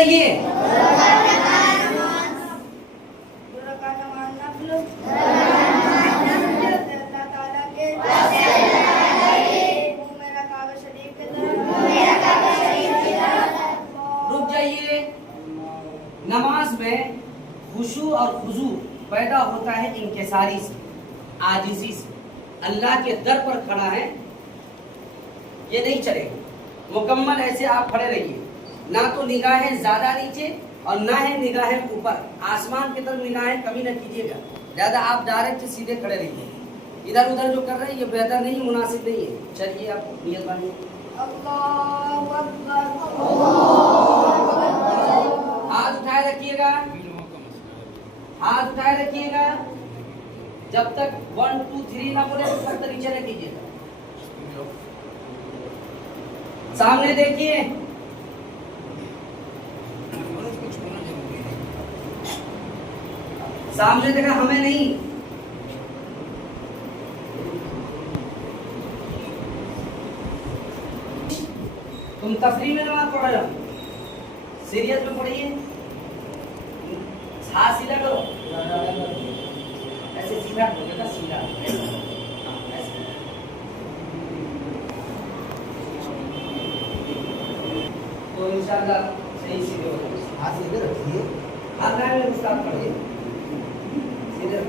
ये रुक जाइए। नमाज में खुशू और खुजू पैदा होता है इंकिसारी से, आजिजी से। अल्लाह के दर पर खड़ा है, ये नहीं चलेगा। मुकम्मल ऐसे आप खड़े रहिए, ना तो निगाहें ज्यादा नीचे और ना है निगाहें ऊपर, आसमान की तरफ निगाहें कमी न कीजिएगा। ज्यादा आप डायरेक्ट सीधे खड़े रहिए। इधर उधर जो कर रहे हैं ये बेहतर नहीं, मुनासिब नहीं है। चलिए आप नियत बांधिए। हाथ उठाए रखिएगा, हाथ उठाए रखिएगा। जब तक 1 2 3 ना बोले तब तक नीचे न कीजिएगा। सामने देखिए, सामने देखा, हमें नहीं। तुम तफरीह में नमाज पढ़ रहे हो, सीरियस में पढ़िए। हाथ सीधा करो, ऐसे सीधा करो, सीधा तो इंशाअल्लाह सही सीधे हो जाएगा। हाथ सीधे रखिए, हाथ में स्टार्ट करिए, सीधे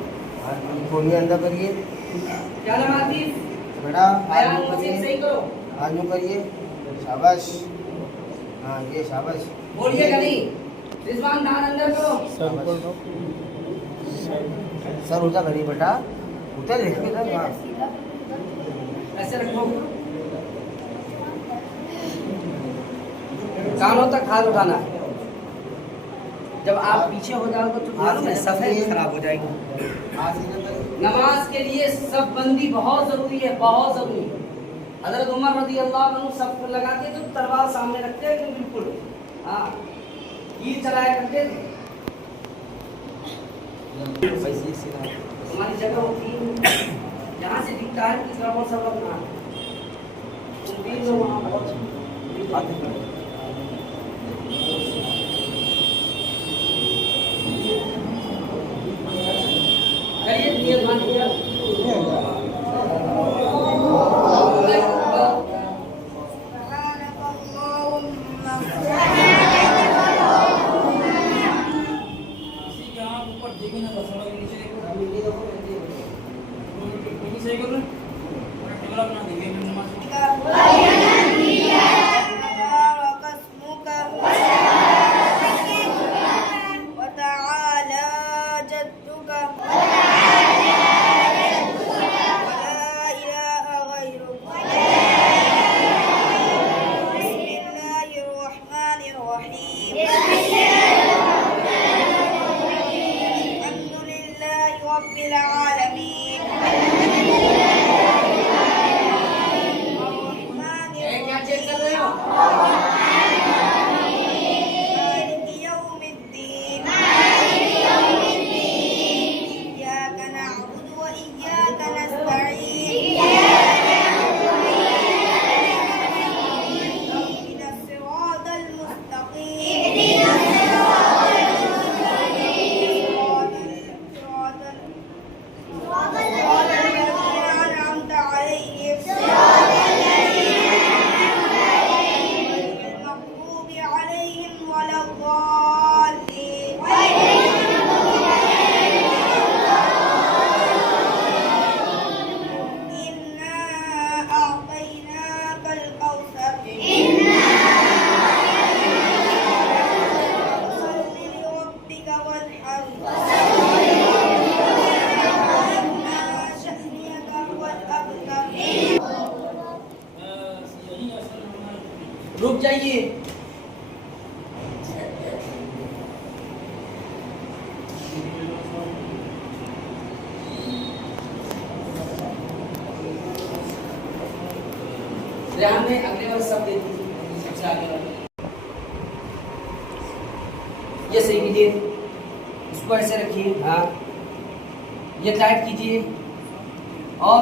थोड़ी अंदर करिए। क्या नाम आतिफ बेटा, बयान करिए, सही करो, आजू करिए। शाबाश, हाँ ये शाबाश। बोलिएगा नहीं। रिजवान दान अंदर करो, सर उधर करिए बेटा, उधर देखिए सर। हाँ ऐसे रखो, कानों तक हाथ उठाना है। जब आप पीछे हो जाओगे तो मालूम है सफेद खराब हो जाएगी। नमाज के लिए सब बंदी बहुत जरूरी है, बहुत जरूरी है। हज़रत उमर रज़ी अल्लाह अन्हु सब लगाते तो तलवार सामने रखते हैं, बिल्कुल हाँ तीर चलाया करते थे। तुम्हारी जगह होती जहाँ से दिखता है कि वो सब अपना तीर लोग वहाँ बहुत करिए, नियत बांधिए। रुक जाइए। ध्यान में अगले वर्ष सब देती सबसे आगे वाले ये सही कीजिए, इसको ऐसे रखिए, हाँ ये टाइट कीजिए और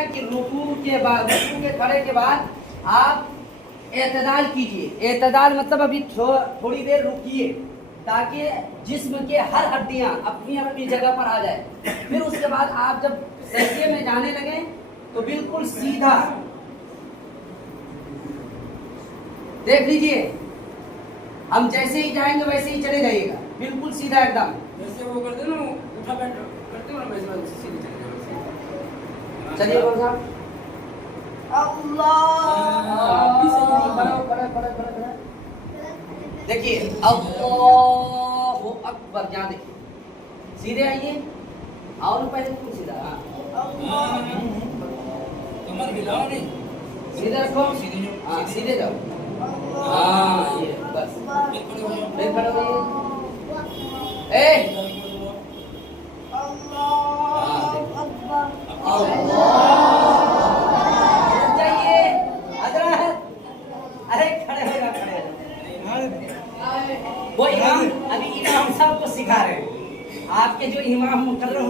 गया कि रुकू के बाद, रुकू के खड़े के बाद आप एतदाल कीजिए। एतदाल मतलब अभी थोड़ी देर रुकिए ताकि जिस्म के हर हड्डियां अपनी अपनी जगह पर आ जाए। फिर उसके बाद आप जब सजदे में जाने लगे तो बिल्कुल सीधा देख लीजिए, हम जैसे ही जाएंगे वैसे ही चले जाइएगा, बिल्कुल सीधा एकदम। जैसे वो करते ना, उठा बैठ करते हो ना, वैसे सीधे चले जाओ। चलिए बोल साहब, देखिए अल्लाहु अकबर, यहाँ देखिए, सीधे आइए और पहले बिल्कुल सीधा। हाँ कमर हिलाओ नहीं, सीधे रखो, हाँ सीधे जाओ। हाँ ये बस, फिर खड़े होइए। जाइए हजरत, अरे खड़े हो जाओ, खड़े हो जाओ। वो इमाम, अभी इमाम साहब को सिखा रहे हैं, आपके जो इमाम मुकर्रर